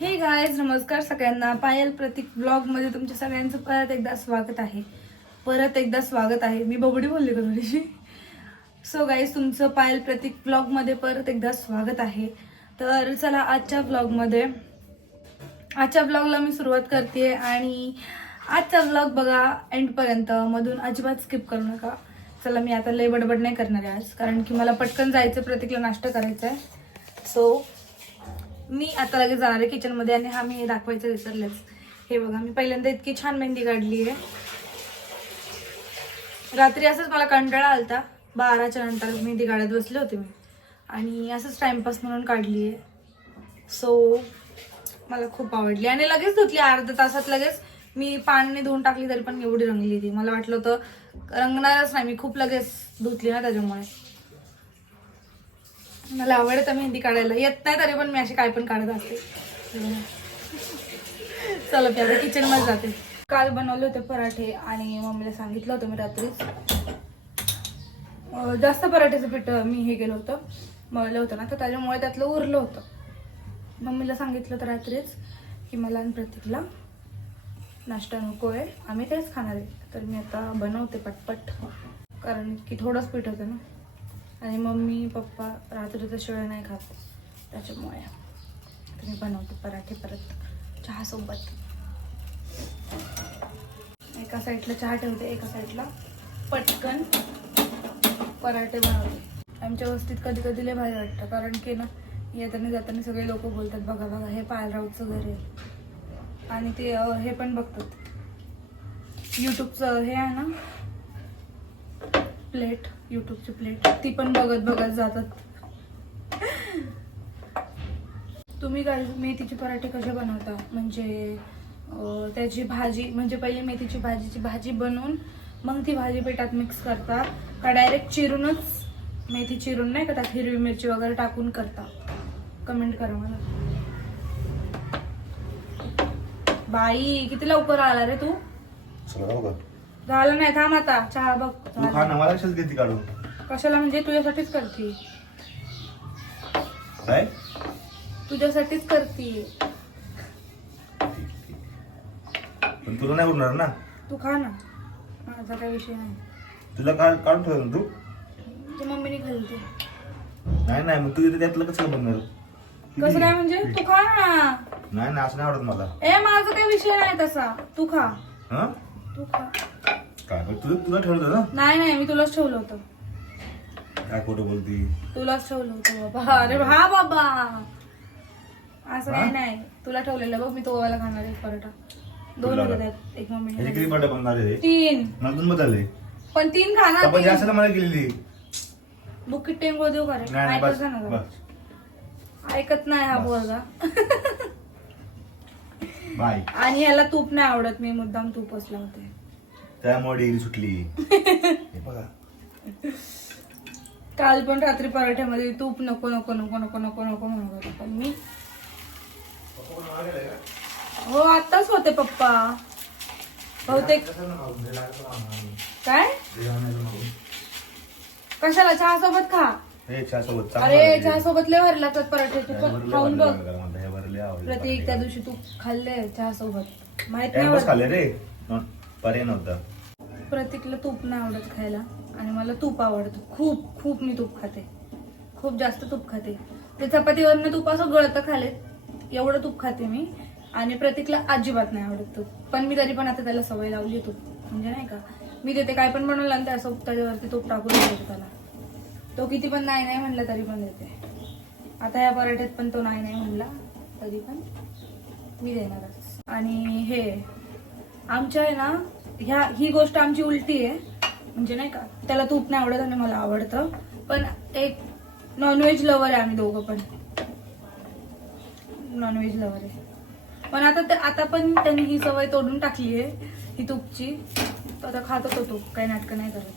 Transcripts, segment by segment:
हे गायज नमस्कार सगळ्यांना. पायल प्रतीक ब्लॉगमध्ये तुमच्या सगळ्यांचं परत एकदा स्वागत आहे. परत एकदा स्वागत आहे. मी बबडी बोलली का थोडीशी? सो गाईज तुमचं पायल प्रतीक ब्लॉगमध्ये परत एकदा स्वागत आहे. तर चला आजच्या ब्लॉगमध्ये आजच्या ब्लॉगला मी सुरुवात करते आणि आजचा ब्लॉग बघा एंडपर्यंत मधून अजिबात स्किप करू नका. चला मी आता लय बडबड नाही करणार आहे आज. कारण की मला पटकन जायचं प्रतीकला नाश्ता करायचा आहे. सो मी आता लगेच जाणार आहे किचनमध्ये आणि हा मी दाखवायचं विसरलेच. हे बघा मी पहिल्यांदा इतकी छान मेहंदी काढली आहे. रात्री असंच मला कंटाळा आलता. बाराच्या नंतर मेहंदी काढत बसले होते मी. आणि असंच टाइमपास म्हणून काढली आहे. सो मला खूप आवडली. आणि लगेच धुतली अर्ध्या तासात लगेच. मी पाण्याने धुवून टाकली तरी पण एवढी रंगली ती मला वाटलं होतं रंगणारच नाही. मी खूप लगेच धुतली ना त्याच्यामुळे. मला आवडतं मेहंदी काढायला. येत नाही तरी पण मी अशी काय पण काढत असते. चला मी आता किचनमध्ये जाते. काल बनवले होते पराठे आणि मम्मीला सांगितलं होतं मी रात्रीच जास्त पराठ्याचं पीठ मी हे केलं होतं. मळलं होतं ना तर त्याच्यामुळे त्यातलं उरलं होतं. मम्मीला सांगितलं तर रात्रीच की मला आणि प्रतीकला नाश्ता नको आहे आम्ही तेच खाणार आहे. तर मी आता बनवते पटपट कारण की थोडंच पीठ होतं ना. आणि मम्मी पप्पा रात्रीचं शिवाय नाही खात. त्याच्यामुळे तुम्ही बनवते पराठे परत चहासोबत. एका साईडला चहा ठेवते एका साईडला पटकन पराठे बनवते. आमच्या वस्तीत कधी कधी लय भारी वाटतं कारण की ना येताना जाताना सगळे लोक बोलतात बघा बघा हे पालरावचं घर आहे. आणि ते हे पण बघतात. यूट्यूबचं हे आहे ना प्लेट. यूट्यूबची प्लेट. ती पण बघत बघत जातात. तुम्ही काय मेथीचे पराठे कसे बनवता? म्हणजे त्याची भाजी म्हणजे पहिले मेथीची भाजीची भाजी बनवून मग ती भाजी पिठात मिक्स करता. का डायरेक्ट चिरूनच मेथी चिरून नाही का त्यात हिरवी मिरची वगैरे टाकून करता? कमेंट करा मला. बाई किती लवकर आला रे तू? चला झालं नाही थांब आता. चहा बघ. तू खा झालं. ना मला कशाला देते काढून? कशाला म्हणजे तुझ्यासाठीच करते. काय? तुझ्यासाठीच करते. पण तुला नाही उरणार ना. तू खा ना. माझा काही विषय नाही. तुला काढ काढून ठेव ना तू? ते मम्मीने घालते. नाही नाही मग तू तिथे त्यातलं कसं बनणार कसं काय म्हणजे? तू खा ना. नाही नाही असं नाही आवडत मला. ए माझा काही विषय नाही तसा. तू खा. हा? तू खा. काय? पण तुला तुला ठेवलं ना? नाही नाही मी तुलाच ठेवलं होतं. काय खोटं बोलती? तुलाच ठेवलं होतं बाबा. अरे हा बाबा. असं? काही नाही. तुला ठेवलेलं बघ मी तो वाला खाणार आहे पराठा. दोन तुला होते एक ह्याचे मम्मीने किती बनणार आहे? तीन. मला दोन बदलले पण तीन खा ना आपण तीन. जास्त मला बुकीट टेंगो देऊ का रे? नाही नाही, बस ऐकत बस. ऐकत नाही हा बस. बोलगा बाय. आणि याला तूप नाही आवडत मी मुद्दाम तूपच लावते. त्यामुळे डिग्री सुटली. हे बघा. काल पण रात्री पराठ्यामध्ये तूप नको नको नको नको नको नको म्हणत होता. पण मी हो आत्ताच होते पप्पा. बहुतेक काय? कशाला? चहा सोबत खा. हे चहा सोबत अरे चहा सोबत लय भारी लागतात पराठे तू पण खाऊन बघ. भरले प्रतीक त्या दिवशी तू खाल्ले चहा सोबत माहीत नाही खाल्ले रे. न- पर्याय नव्हता. प्रतीकला तूप नाही आवडत खायला आणि मला तूप आवडतं. खूप खूप मी तूप खाते. खूप जास्त तूप खाते. ते चपातीवरनं तूप असं गळतं खाले एवढं तूप खाते मी. आणि प्रतीकला अजिबात नाही आवडत तूप. पण मी तरी पण आता त्याला सवय लावली तूप. म्हणजे नाही का? मी देते. काय पण बनवलं आणि त्यासोबत त्याच्यावरती तूप टाकून देते त्याला. तो किती पण नाही नाही म्हणला तरी पण देते. आता या पराठ्यात पण तो नाही नाही म्हणला तरी पण मी देणारच. आणि हे आमच्या आहे ना ह्या ही गोष्ट आमची उलटी आहे. म्हणजे नाही का त्याला तूप नाही आवडत आणि मला आवडतं. पण एक नॉनव्हेज लवर आहे आम्ही दोघं पण. नॉनव्हेज लवर आहे. पण आता ते आता पण त्यांनी ही सवय तोडून टाकली आहे ही तूपची. तर आता खात होतो तूप काही नाटकं नाही करत.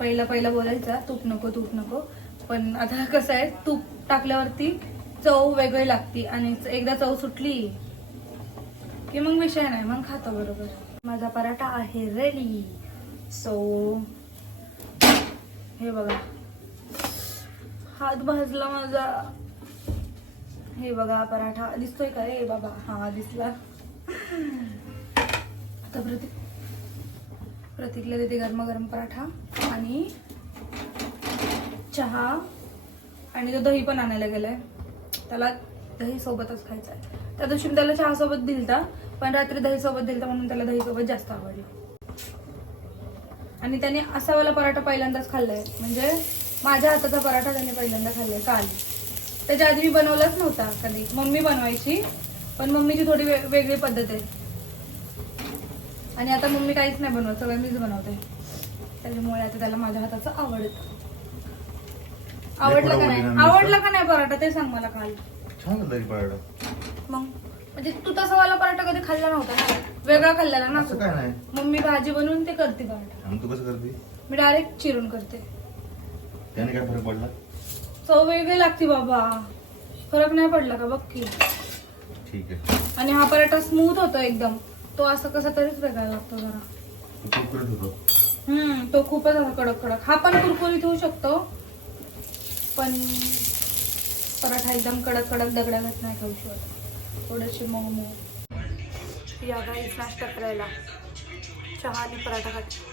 पहिला पहिला बोलायचा तूप नको तूप नको. पण आता कसं आहे तूप टाकल्यावरती चव वेगळी लागती आणि एकदा चव सुटली की मग विषय नाही मग खातो बरोबर. माझा पराठा आहे रेडी सो हे बघा. हात भाजला माझा. हे बघा पराठा दिसतोय का? रे बाबा हा दिसला. आता प्रतीक प्रतीकला देते गरमागरम पराठा आणि चहा. आणि तो दही पण आणायला गेलाय. त्याला दही सोबतच खायचं आहे त्या दिवशी मी त्याला चहा सोबत दिलता पण रात्री दही सोबत दिलता म्हणून त्याला दही सोबत जास्त आवडलं. आणि त्याने असा वाला पराठा पहिल्यांदाच खाल्लाय. म्हणजे माझ्या हाताचा पराठा त्याने पहिल्यांदा खाल्लाय काल. त्याच्या आधी मी बनवलाच नव्हता कधी. मम्मी बनवायची पण मम्मीची थोडी वे- वेगळी पद्धत आहे. आणि आता मम्मी काहीच नाही बनवत सगळं मीच बनवते. त्याच्यामुळे आता त्याला माझ्या हाताचं आवडतं. आवडला का नाही? आवडला का नाही पराठा? ते सांग मला काल. छान पराठा. मग? म्हणजे तू तसा वाला पराठा कधी खाल्ला नव्हता ना? वेगळा खाल्लेला ना असं तू. काय नाही. मम्मी भाजी बनवून ते करते पराठा. तू कसं करते? मी डायरेक्ट चिरून करते. त्याने काय फरक पडला? चव वेगळी लागते बाबा. फरक नाही पडला का? बघ की. ठीक आहे. आणि हा पराठा स्मूथ होतो एकदम. तो असं कसा तरीच वेगळा लागतो जरा. तू खूप करत होतो. हम्म तो खूपच असा कडक कडक. हा पण कुरकुरीत होऊ शकतो. पण पराठा एकदम कडक कडक दगडागत नाही खाऊ शकत. थोडेसे मोमो. या गाईच नाश्ता करायला. चहा आणि पराठा खाते.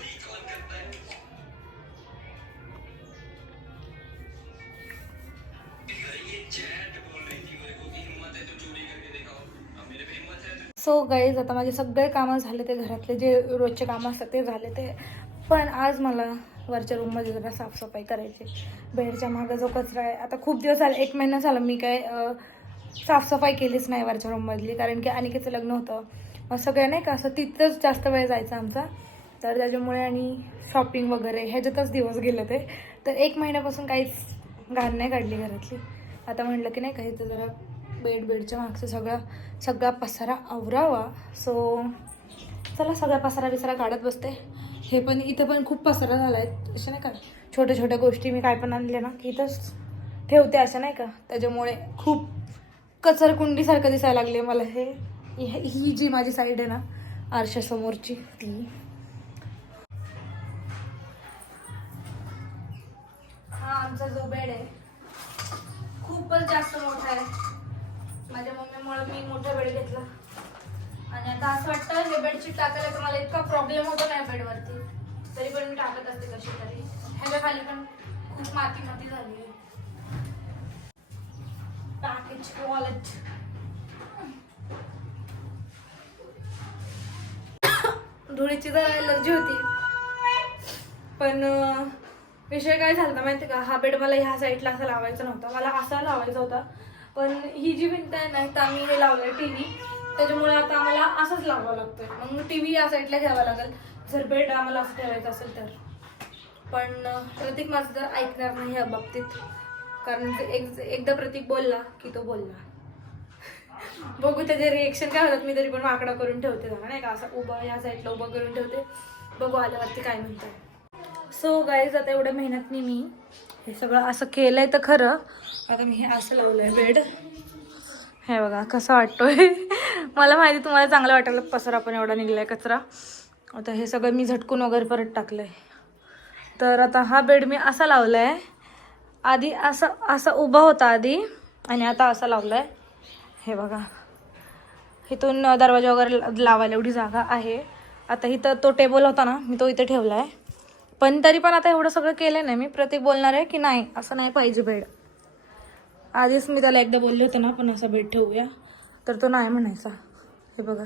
सो गाईज आता माझे सगळे कामं झाले ते घरातले जे रोजचे कामं असतात ते झाले ते. पण आज मला वरच्या रूममध्ये जरा साफसफाई करायची बेडच्या मागं जो कचरा आहे आता खूप दिवस झाले एक महिना झाला मी काय साफसफाई केलीच नाही वरच्या रूममधली कारण की अनिकेचं लग्न होतं. मग सगळं नाही का असं तिथंच जास्त वेळ जायचा आमचा. तर त्याच्यामुळे आणि शॉपिंग वगैरे ह्याच्यातच दिवस गेले ते तर एक महिन्यापासून काहीच घाण नाही काढली घरातली. आता म्हटलं की नाही का इथं जरा बेड बेडच्या मागचं सगळं सगळा पसारा आवरावा. सो चला सगळा पसारा बिसारा काढत बसते. हे पण इथं पण खूप पसारा झाला आहे अशा नाही का छोट्या छोट्या गोष्टी मी काय पण आणल्या ना की इथंच ठेवते अशा नाही का. त्याच्यामुळे खूप कचरकुंडीसारखं दिसायला लागले मला हे. ही जी माझी साईड आहे ना आरशासमोरची ती. हा आमचा जो बेड आहे खूपच जास्त मोठा आहे. माझ्या मम्मीमुळे मी मोठा बेड घेतला. आणि आता असं वाटतं हे बेडशीट टाकायला तर मला इतका प्रॉब्लेम होतो नाही बेडवरती तरी पण मी टाकत असते कशी तरी. ह्याच्या खाली पण खूप माती माती झाली package wallet. धुळीची जरा एलर्जी होती. पण विषय काय झाला माहिती का? हा बेड मला ह्या साईडला असा लावायचा नव्हता. मला असा लावायचा होता. पण ही जी भिंत आहे ना तर आम्ही हे लावलंय टी व्ही त्याच्यामुळे आता आम्हाला असंच लावावं लागतंय. मग टी व्ही या साईडला घ्यावा लागेल. जर बेड आम्हाला असं ठेवायचं असेल तर. पण प्रत्येक प्रतीक माझं तर ऐकणार नाही या बाबतीत. कारण ते एक एकदा प्रतीक बोलला की तो बोलला. बघू त्याचे रिएक्शन काय होतात मी तरी पण वाकडा करून ठेवते जरा नाही का? असं उभं या साईडला उभं करून ठेवते. बघू आल्यावरती काय म्हणतात. सो गाईज आता एवढ्या मेहनतनी मी हे सगळं असं केलंय तर खरं. आता मी हे असं लावलंय बेड हे बघा कसं वाटतोय. मला माहिती तुम्हाला चांगलं वाटायला पसरा पण एवढा निघलाय कचरा. आता हे सगळं मी झटकून वगैरे परत टाकलंय. तर आता हा बेड मी असा लावलाय. आधी असं असं उभा होता आधी. आणि आता असा आहे हे बघा. इथून दरवाजा वगैरे ला- लावायला एवढी जागा आहे. आता इथं तो टेबल होता ना मी तो इथे ठेवला आहे पण तरी पण आता एवढं सगळं केलं नाही मी. प्रत्येक बोलणार आहे की नाही असं नाही पाहिजे बेड. आधीच मी त्याला एकदा बोलले होते ना पण असा बेड ठेवूया. तर तो नाही म्हणायचा. हे बघा.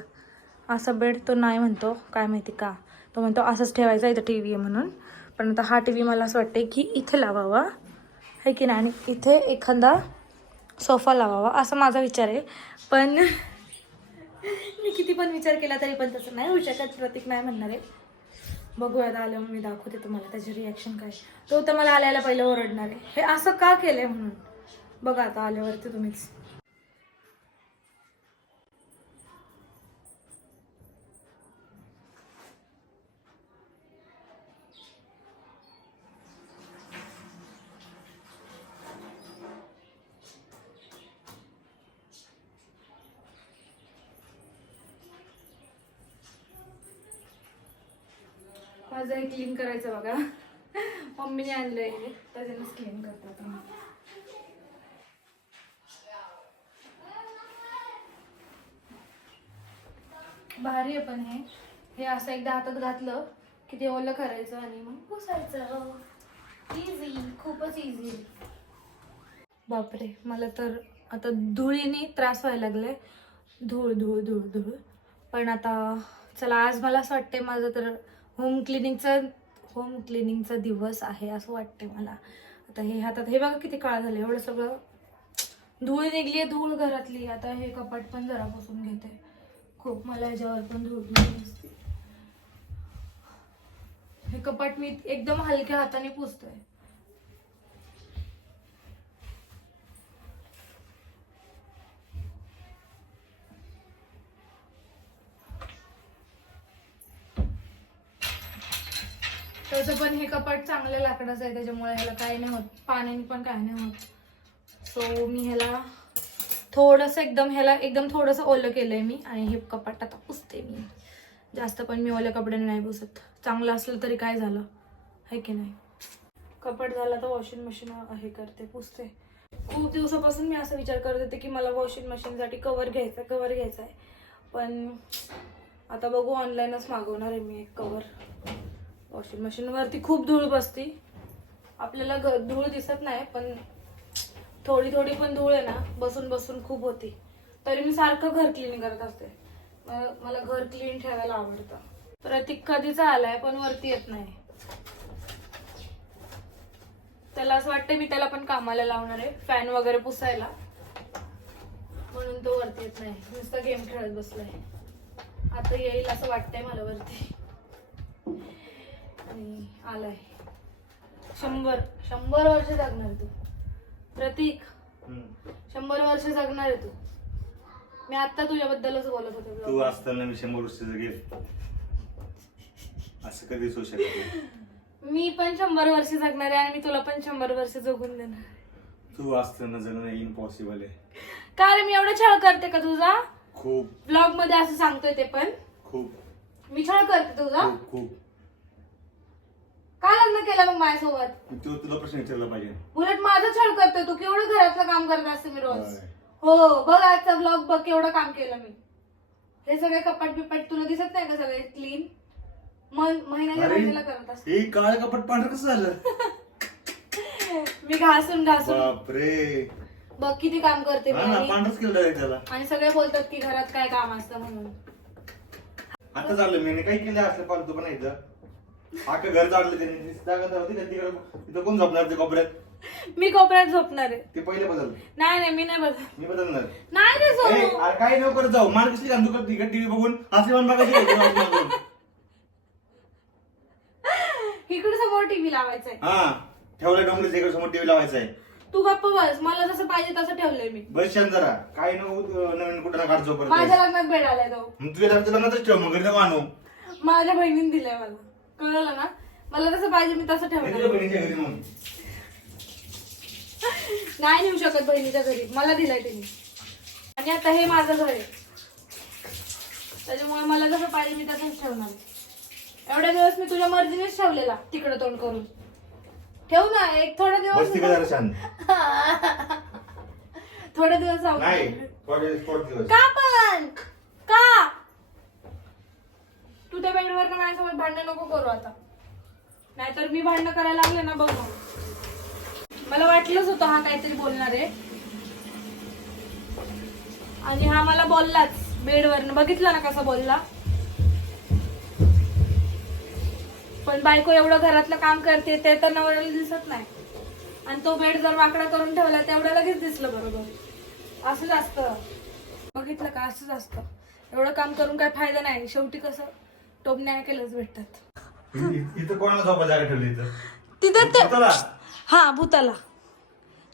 असा बेड तो नाही म्हणतो काय माहिती का? तो म्हणतो असंच ठेवायचा इथं टी व्ही आहे म्हणून. पण आता हा टी व्ही मला असं वाटते की इथे लावावा. आहे की नाही? आणि इथे एखादा सोफा लावावा असा माझा विचार आहे. पण मी किती पण विचार केला तरी पण तसं नाही होऊ शकत. प्रतीक नाही म्हणणार आहे बघूयात आलं मी दाखवते तुम्हाला त्याची रिॲक्शन काय. तो तर मला आल्याला पहिलं ओरडणार आहे. हे असं का केलंय म्हणून? बघा आता आल्यावरती तुम्हीच. करायचं बघा. मम्मीने आणलंय त्याच्यानं क्लीन करतात भारी आहे पण हे. हे असं एकदा हातात घातलं की ते ओलं करायचं आणि मग पुसायचं इझी खूपच इझी बापरे मला तर आता धुळीने त्रास व्हायला लागलाय. धूळ धूळ धूळ धूळ. पण आता चला आज मला असं वाटते माझं तर होम क्लिनिंगचं होम क्लिनिंगचा दिवस आहे असं वाटते मला. आता हे हातात हे बघा किती काळ झालं एवढं सगळं धूळ निघली आहे धूळ घरातली. आता हे कपाट पण जरा बसून घेते. खूप मला ह्याच्यावर पण धूळ निघली असते हे कपाट मी एकदम हलक्या हाताने पुसतोय. त्याचं पण हे कपाट चांगल्या लाकडाचं आहे त्याच्यामुळे ह्याला काही नाही होत. पाण्याने पण काही नाही होत. सो मी ह्याला थोडंसं एकदम ह्याला एकदम थोडंसं ओलं केलंय मी आणि हे कपाट आता पुसते मी. जास्त पण मी ओल्या कपड्याने नाही पुसत. चांगलं असलं तरी काय झालं? आहे की नाही? कपाट झाला तर वॉशिंग मशीन हे करते पुसते. खूप दिवसापासून मी असा विचार करत होते की मला वॉशिंग मशीनसाठी कवर घ्यायचा कवर घ्यायचा आहे. पण आता बघू ऑनलाईनच मागवणार आहे मी एक कवर वॉशिंग मशीनवरती खूप धूळ बसती. आपल्याला धूळ दिसत नाही पण थोडी थोडी पण धूळ आहे ना बसून बसून खूप होती. तरी मी सारखं घर क्लीन करत असते. मला घर क्लीन ठेवायला आवडतं. प्रतीक कधीचा आलाय पण वरती येत नाही. त्याला असं वाटतं मी त्याला पण कामाला लावणार आहे फॅन वगैरे पुसायला. म्हणून तो वरती येत नाही. नुसतं गेम खेळत बसलाय. आता येईल असं वाटतंय मला वरती. आणि आलाय. शंभर. शंभर वर्ष जगणार तू. प्रतीक. शंभर वर्ष जगणार आहे तू. मी आता तुझ्याबद्दलच बोलत होते तू. असताना मी शंभर वर्ष जगेल. असं कधीच होऊ शकत. मी पण शंभर वर्ष जगणार आहे आणि मी तुला पण शंभर वर्ष जगून देणार. तू असताना जगणं इम्पॉसिबल आहे. का रे मी एवढा छळ करते का तुझा? खूप. ब्लॉगमध्ये असं सांगतोय ते पण. खूप. मी छळ करते तुझा? खूप खूप. का लग्न केलं मग माझ्यासोबत? तू तुला प्रश्न विचारला पाहिजे. उलट माझं छळ करतोय तू केवढं घरातलं काम करत असते मी रोज? होय. हो बघ आजचा ब्लॉग बघ केवढं काम केलं मी. हे सगळे कपाट बिपाट तुला दिसत नाही का सगळे? क्लीन महिन्याच्या अरे. महिन्याला करत असते. हे काळ कपट पांढर कसं झालं? मी घासून घासून. बापरे. बघ किती काम करते मी हा ना आणि- पांढरच केलं डायरेक्ट त्याला. आणि सगळे बोलतात की घरात काय काम असतं म्हणून. आता झालं मी काही केलं असलं पालतू पण इथं. अख्खं घर जाडलं त्यांनी. ती जागा होती का तिकडं तिथं कोण झोपणार ते कोपऱ्यात? मी कोपऱ्यात झोपणार आहे. ते पहिले बदल नाही नाही मी नाही बघ मी बदलणार. नाही रे ए, सोनू अरे काय नको करत जाऊ. मान कसली घालतो का तिकडे टीव्ही बघून असली मान बघायची? इकडे समोर टीव्ही लावायचंय. हा ठेवलं डोंगरीच इकडे समोर टीव्ही लावायचा आहे तू गप्प बस. मला जसं पाहिजे तसं ठेवलंय मी. बस शांत जरा काय नको नवीन कुठं ना काढ माझ्या लग्नात बेड आलाय तो मग तुझ्या लग्नातच ठेव मग घरी नको आणू. माझ्या बहिणीने दिलाय मला. कळलं ना? मला जसं पाहिजे मी तसं मग? नाही नेऊ शकत बहिणीच्या घरी. मला दिलाय त्यांनी आणि आता हे माझं घर आहे. त्याच्यामुळे मला जसं पाहिजे मी तसंच ठेवणार. एवढ्या दिवस मी तुझ्या मर्जीनेच ठेवलेला तिकडं तोंड करून. ठेव ना एक थोडा दिवस थोडे दिवस. का पण? का? तू त्या बेडवर माझ्यासोबत भांडण नको करू आता. नाहीतर मी भांडणं करायला लागले ना बघ. मला वाटलंच होतं हा काहीतरी बोलणार आहे. आणि हा मला बोललाच बेडवर बघितला ना कसा बोलला? पण बायको एवढं घरातलं काम करते ते तर नवऱ्याला दिसत नाही. आणि तो बेड जर वाकडा करून ठेवला तेवढं लगेच दिसलं बरोबर. असंच असतं बघितलं का? असंच असतं एवढं काम करून काय फायदा नाही. शेवटी कसं? टोपण्या केलंच भेटतात. इथं कोणाला झोपा जागा ठेवली इथं? तिथे ते भूताला? हा भूताला.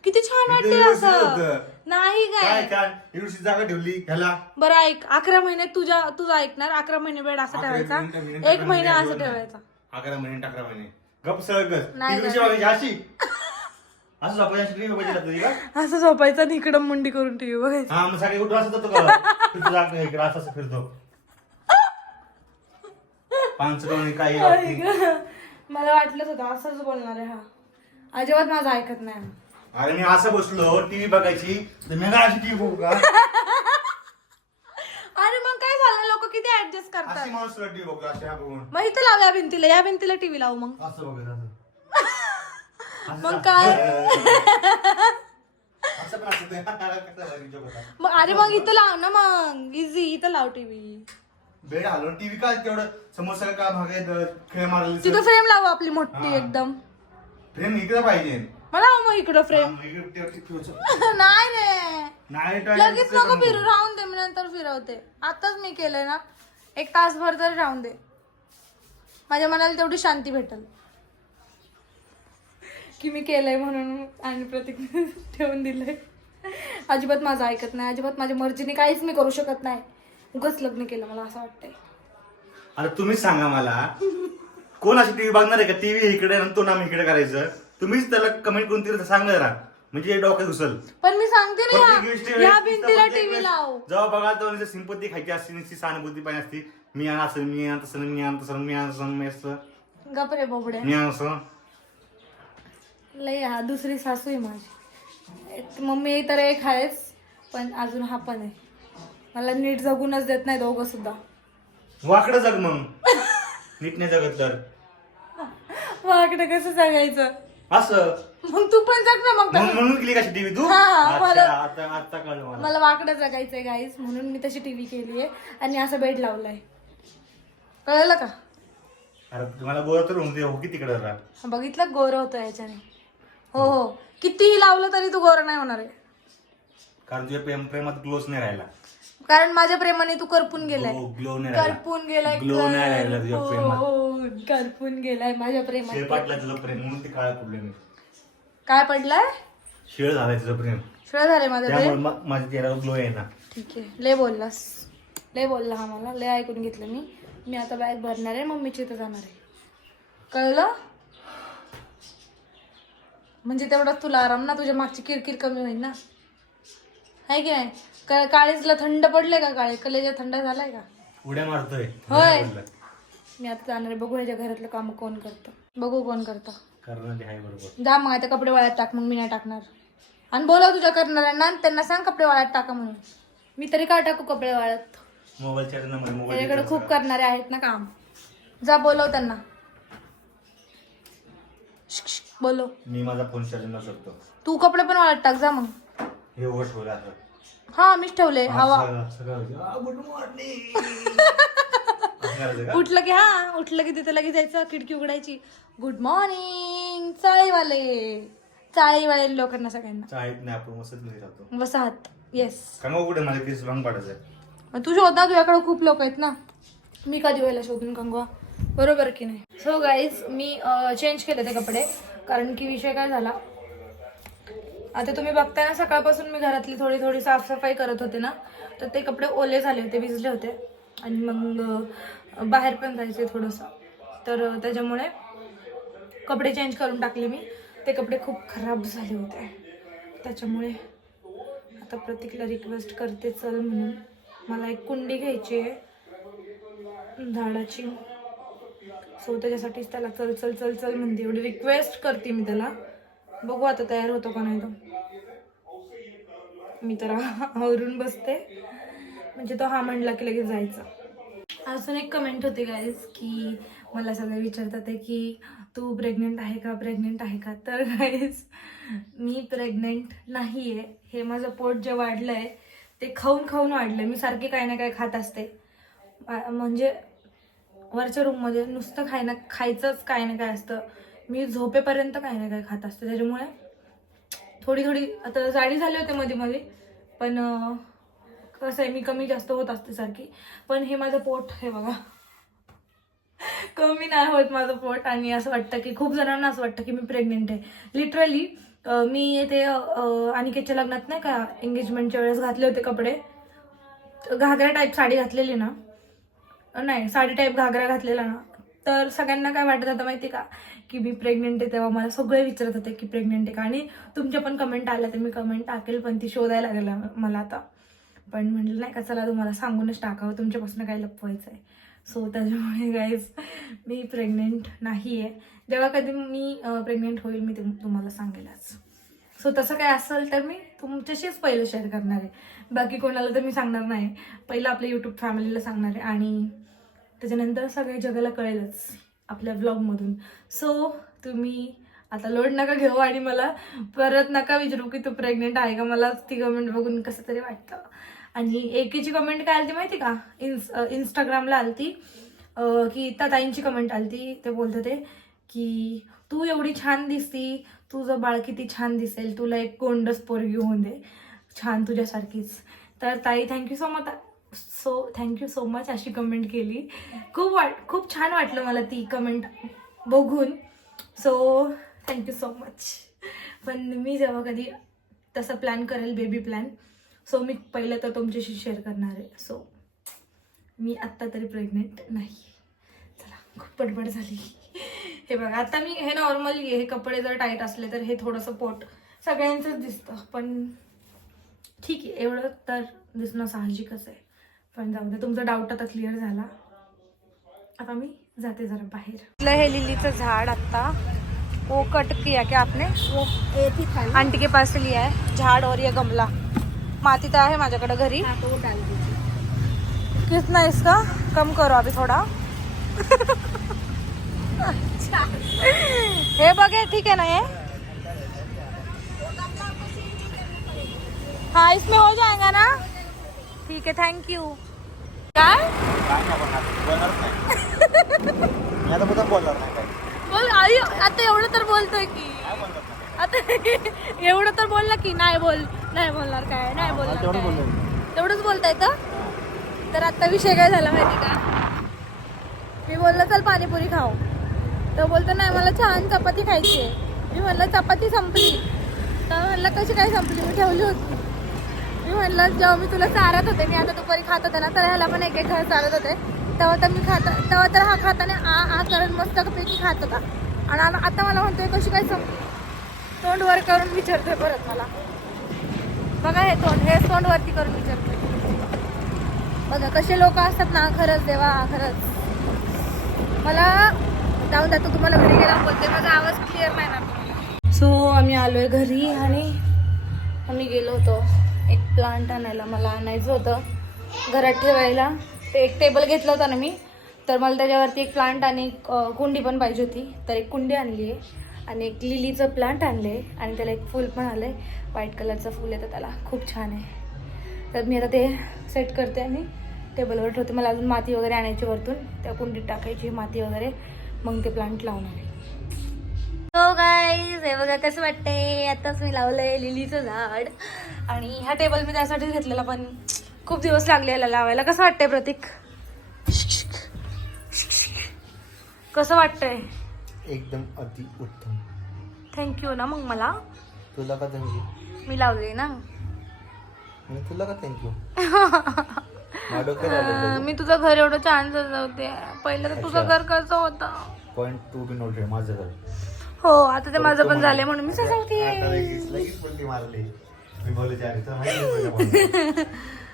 किती छान इथे वाटते व्यवस्थित असं. होतं. नाही काय? काय जागा ठेवली ह्याला? बरं ऐक. अकरा महिने तुझ्या तुझं ऐकणार? अकरा महिने बेड असा अकरा ठेवायचा? मिनिटं- एक मिनिटं महिना असं ठेवायचा. ठेवायचा. अकरा महिने अकरा महिने गप सगळं गस नाही. बघायची अशी. असं झोपायची अशी का असं झोपायचं आणि इकडं मुंडी करून टीव्ही बघायची. हा मग सकाळी उठून असं जातो का? फिरतो जाग इकडे असं असं फिरतो. पाच डोळे काही ग. मला वाटलंच होतं असंच बोलणार आहे हा अजिबात माझं ऐकत नाही हा. अरे मी असं बसलो टीव्ही बघायची तर मी काय अशी टीव्ही बघू का अरे मग काय झालं लोक किती ऍडजस्ट करतात अशी माणूस टीव्ही अशी हा बघून मग इथं लाव या भिंतीला या भिंतीला टीव्ही लावू मग असं बघत असं असं मग. काय? असं पण असं ते. कसं भारी joke होता. मग अरे मग इथं लाव ना मग इझी इथं लाव टीव्ही बेड हलवून टीव्ही काय तेवढं. समोर सगळं काय भागायचं? खेळ मारले तिथं फ्रेम लावू आपली मोठी हा. एकदम. फ्रेम इकडे पाहिजे. मला लाव मग इकडं फ्रेम हा, इकडे. नाही रे. नाही लगेच नको. फिरू. राहून दे मी नंतर फिरवते. आताच मी केलंय ना. एक तासभर तरी राहून दे. माझ्या मनाला तेवढी शांती भेटल. की मी केलंय म्हणून आणि प्रतीक ठेवून दिलंय. अजिबात माझं ऐकत नाही. अजिबात माझ्या मर्जीने काहीच मी करू शकत नाही. उगाच लग्न केलं मला असं वाटतंय. आता तुम्हीच सांगा मला. कोण अशी टीव्ही बघणार आहे का? टीव्ही इकडे आणि तो नाम इकडे करायचं. तुम्हीच त्याला कमेंट करून तिला सांगा जरा. म्हणजे डोक्यात घुसल. पण मी सांगते ना प्रत्येक या- भिंतीला प्रत्येक टीव्ही वेळेस लाव. जेव्हा बघाल तेव्हा सिंपत्ती खायची असते नुसती सहानुभूती पाहिजे असती. मी आणि असं मी आणि तसं मी आणि तसं मी आणि तसं मी असं. गपरे बोबड्या. मी आणि असं. लय हा दुसरी सासू आहे माझी. एक मम्मी तर एक आहेच पण अजून हा पण आहे. मला नीट जगूनच देत नाही दोघं सुद्धा. वाकडं जग मग. नीट नाही जगत तर. वाकडं कसं जगायचं? असं. मग तू पण जग ना मग म्हणून म्हणून केली कशी टीव्ही तू? हा, अच्छा मला- आता आता कळलं मला. मला वाकडं जगायचंय गाईस म्हणून मी तशी टीव्ही केली आहे आणि असं बेड लावलाय. कळलं का? अरे तुम्हाला गोर तर होऊन दे. हो की तिकडे राहा हा, बघितलं? गोर होतं याच्याने. हो हो. कितीही लावलं तरी तू गोर नाही होणार आहे. कारण तुझ्या प्रेम प्रेमात ग्लोच नाही राहिला. कारण माझ्या प्रेमाने तू करपून गेलाय. ग्लो नाही राहिला. करपून गेलाय ग्लो नाही राहिला तुझ्या प्रेमात. हो, करपून गेलाय माझ्या पाटला तुझं प्रेम म्हणून ते काळा पडले काय पडलाय? शेळ झालाय तुझं प्रेम. शिळ झाले माझं त्यामुळे प्रेम? मा- माझ्या चेहऱ्यावर ग्लो ठीक आहे. लय बोललास. लय बोलला हा मला. लय ऐकून घेतलं मी. मी आता बॅग भरणार आहे मम्मीची इथं जाणार आहे. कळलं? म्हणजे तेवढाच तुला आराम ना तुझ्या मागची किरकिर कमी होईल ना. आहे की नाही? का- काळीजला थंड पडले का काळे? कलेजा थंड झालाय का? उड्या मारतोय. होय. मी आता जाणार आहे. बघू ह्याच्या घरातलं काम कोण करतं. बघू कोण करतं. आहे बरोबर. जा मग आता कपडे वाळ्यात टाक मग मी नाही टाकणार. आणि बोलव तुझ्या करणाऱ्यांना आणि त्यांना सांग कपडे वाळ्यात टाका म्हणून. मी तरी का टाकू कपडे नंबर मोबाईल त्याच्याकडे खूप करणारे आहेत ना काम. जा बोलव त्यांना. शिक, शिक, बोलव. मी माझा फोन चार्जिंग करतो तू कपडे पण वाळत टाक जा मग. हे उघड ठेवलं असं हा मीच ठेवले. हवा. Good morning. उठलं की हा उठलं की तिथे लगेच जायचं खिडकी उघडायची. Good morning चाळीवाले. चाळीवाले लोकांना सगळ्यांना. चाळीत नाही आपण मस्त मध्ये राहतो. बस आहात येस कारण कुठे मला केस भांग पाडायचं मग तू शोध ना तुझ्याकडे खूप लोक आहेत ना. मी कधी व्हायला शोधून कंगवा? बरोबर की नाही? सो गाईज मी चेंज केले ते कपडे. कारण की विषय काय झाला? आता तुम्ही बघताय ना सकाळपासून मी घरातली थोडी थोडी साफसफाई करत होते ना तर ते कपडे ओले झाले होते भिजले होते. आणि मग बाहेर पण जायचे थोडंसं. तर त्याच्यामुळे कपडे चेंज करून टाकले मी. ते कपडे खूप खराब झाले होते. त्याच्यामुळे आता प्रतीकला रिक्वेस्ट करते चल म्हणून. मला एक कुंडी घ्यायची आहे. झाडाची. सो त्याच्यासाठीच त्याला चल चल चल चल म्हणते. एवढी रिक्वेस्ट करते मी त्याला. बघू आता तयार होतो का नाही तो. मी तर आवरून बसते. म्हणजे तो हा म्हणला की लगेच जायचा. अजून एक कमेंट होती गाईज की मला सगळे विचारतात आहे की तू प्रेग्नेंट आहे का? प्रेग्नेंट आहे का? तर गाईज मी प्रेग्नेंट नाही आहे हे माझं पोट जे वाढलं आहे ते खाऊन खाऊन वाढलं आहे मी सारखी काही ना काही खात असते. म्हणजे वरच्या रूममध्ये नुसतं खायना खायचंच काय ना काय असतं. मी झोपेपर्यंत काही ना काही खात असते. त्याच्यामुळे थोडी थोडी आता जाडी झाली होते मध्ये मध्ये पण कसं आहे मी कमी जास्त होत असते सारखी. पण हे माझं पोट हे बघा. कमी नाही होत माझं पोट आणि असं वाटतं की खूप जणांना असं वाटतं की मी प्रेग्नेंट आहे. लिटरली मी ते अनिकेतच्या लग्नात नाही का एंगेजमेंटच्या वेळेस घातले होते कपडे. घागरा टाईप साडी घातलेली ना. नाही साडी टाईप घागरा घातलेला ना. तर सगळ्यांना काय वाटत होतं माहिती का? की मी प्रेग्नेंट आहे तेव्हा मला सगळे विचारत होते की प्रेग्नेंट आहे का? आणि तुमच्या पण कमेंट आल्या तर मी कमेंट टाकेल पण ती शोधायला लागेल मला आता. पण म्हटलं नाही का चला तुम्हाला सांगूनच टाकावं. तुमच्यापासून काही लपवायचं आहे. सो त्याच्यामुळे गाईज मी प्रेग्नेंट नाही आहे जेव्हा कधी मी प्रेग्नेंट होईल मी ते तुम्हाला सांगेलच सो तसं काय असेल तर मी तुमच्याशीच पहिलं शेअर करणार आहे. बाकी कोणाला तर मी सांगणार नाही. पहिलं आपल्या यूट्यूब फॅमिलीला सांगणार आहे. आणि त्याच्यानंतर सगळे जगाला कळेलच आपल्या व्लॉगमधून सो तुम्ही आता लोड नका घेऊ आणि मला परत नका विचारू की तू प्रेग्नेंट आहे का? मला ती कमेंट बघून कसं तरी वाटतं. आणि एकेची कमेंट काय आली माहिती का? इन्स इंस्टाग्रामला आलती. की त्या ताईंची कमेंट आलती. ते बोलत होते की तू एवढी छान दिसती. तुझं बाळ किती छान दिसेल. तुला एक गोंडस पोरगी होऊन दे. छान तुझ्यासारखीच. तर ताई thank you so much so thank you so much अशी कमेंट केली. खूप वाट खूप छान वाटलं मला ती कमेंट बघून. सो थँक्यू सो मच पण मी जेव्हा कधी तसं प्लॅन करेल बेबी प्लॅन सो मी पहिलं तर तुमच्याशी शेअर करणार आहे. सो मी आत्ता तरी प्रेग्नेंट नाही. चला खूप बडबड झाली. हे बघा आता मी हे नॉर्मली हे कपडे जर टाईट असले तर हे थोडंसं पोट सगळ्यांचंच दिसतं. पण ठीक आहे एवढं तर दिसणं साहजिकच आहे. पण जाऊ दे तुमचा डाऊट आता क्लिअर झाला. आता मी जाते जरा बाहेर. हे लिलीचं झाड आता वो कट किया क्या आपने? वो ही आंटी के पास से लिया है. झाड और ये गमला. माती तर आहे माझ्याकडे घरी. हाँ, तो वो डाल दीजिए. कितना इसका? कम करो अभी थोड़ा. हे बघे ठीक है ना ये हाँ इसमें हो जाएगा ना? ठीक है थँक यू काय? बोल आई आता एवढं तर बोलतोय की. आता एवढं तर बोलला की नाही बोल नाही बोलणार काय नाही बोलणार काय. तेवढंच बोलताय का तर आता विषय काय झाला माहिती का? मी बोललं चल पाणीपुरी खाऊ. तर बोलतो नाही मला छान चपाती खायची आहे. मी म्हणलं चपाती संपली. तर म्हणलं कशी काय संपली? मी ठेवली होती. मी म्हटलं जेव्हा मी तुला चारत होते मी आता दुपारी खात होते ना तर ह्याला पण एक एक घर चालत होते. तेव्हा तर मी खात तेव्हा तर हा खाताने आ आ करून मस्त पैकी खात होता. आणि आता मला म्हणतोय कशी काय सम तोंड वर करून विचारतोय परत मला. बघा हे तोंड हे तोंड वरती करून विचारतोय. बघा कसे लोक असतात ना खरंच देवा खरंच. मला जाऊन जातो तुम्हाला घरी गेला बोलते माझा आवाज क्लिअर नाही ना. सो आम्ही आलोय घरी आणि आम्ही गेलो होतो. एक प्लांट आणायला मला आणायचं होतं. घरात ठेवायला. ते एक टेबल घेतलं होतं ना मी. तर मला त्याच्यावरती एक प्लांट आणि एक कुंडी पण पाहिजे होती. तर एक कुंडी आणली आहे. आणि एक लिलीचं प्लांट आणलं आहे. आणि त्याला एक फूल पण आलं आहे व्हाईट कलरचं फूल येतं त्याला खूप छान आहे. तर मी आता ते सेट करते आणि टेबलवर ठेवते. मला अजून माती वगैरे आणायची वरतून. त्या कुंडीत टाकायची माती वगैरे. मग ते प्लांट लावणार हो गाईज हे बघा कसं वाटतंय? आताच मी लावलंय लिलीचं झाड. आणि हा टेबल मी त्यासाठीच घेतलेला पण खूप दिवस लागले याला लावायला. कसं वाटतंय प्रतीक? कसं वाटतंय? एकदम अति उत्तम. थँक्यू ना मग मला? तुला का थँक्यू मी लावले ना. मी तुला का थँक्यू अं, मी तुझं घर एवढं छान सजवते. पहिलं तर तुझं अच्छा. घर कसं होतं? पॉईंट टू बी नोटेड माझं घर. हो आता ते माझं पण झालंय म्हणून मी सजवते आता लगेच लगेच पलटी मारली. मी बोलले चार तर माहिती नाही पडलं मला.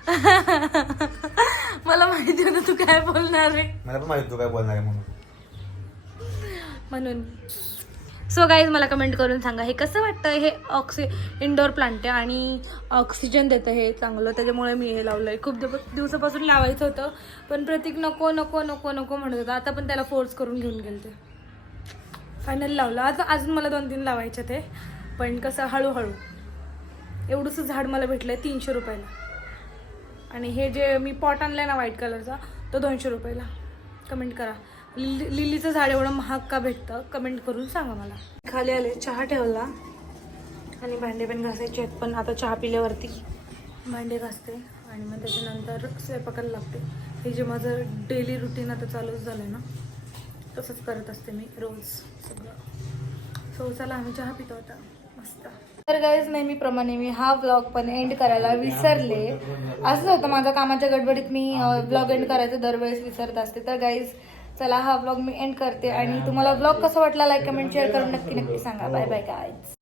मला माहिती होतं तू काय बोलणार आहे. मला पण माहिती तू काय बोलणार आहे म्हणून. म्हणून. सो गाईज मला कमेंट करून सांगा हे कसं वाटतं हे ऑक्सि इंडोर प्लांट आहे आणि ऑक्सिजन देतं हे चांगलं त्याच्यामुळे मी हे लावलं आहे खूप दिवस दिवसापासून लावायचं होतं पण प्रतीक नको नको नको नको म्हणत होता. आता पण त्याला फोर्स करून घेऊन गेलते. फायनल लावलं. आज अजून मला दोन तीन लावायचे ते. पण कसं हळूहळू. एवढंसं झाड मला भेटलं आहे तीनशे रुपयाला. आणि हे जे मी पॉट आणलं आहे ना व्हाईट कलरचा तो दोनशे रुपयाला. कमेंट करा. लिली लिलीचं झाड एवढं महाग का भेटतं? कमेंट करून सांगा मला. खाली आले चहा ठेवला. आणि भांडे पण घासायचे आहेत पण आता चहा पिल्यावरती. भांडे घासते. आणि मग त्याच्यानंतर स्वयंपाकाला लागते. हे जे माझं डेली रुटीन आता चालूच झालं ना. तसंच करत असते मी रोज सगळं. सो चला आम्ही चहा पितो आता मस्त. तर गाईज नेहमीप्रमाणे मी हा व्लॉग पण एंड करायला विसरले. असंच होतं माझ्या कामाच्या गडबडीत मी व्लॉग एंड करायचं दरवेळेस विसरत असते. तर गाईज चला हा व्लॉग मी एंड करते आणि तुम्हाला व्लॉग कसा वाटला लाईक कमेंट शेअर करून नक्की नक्की सांगा. Bye bye guys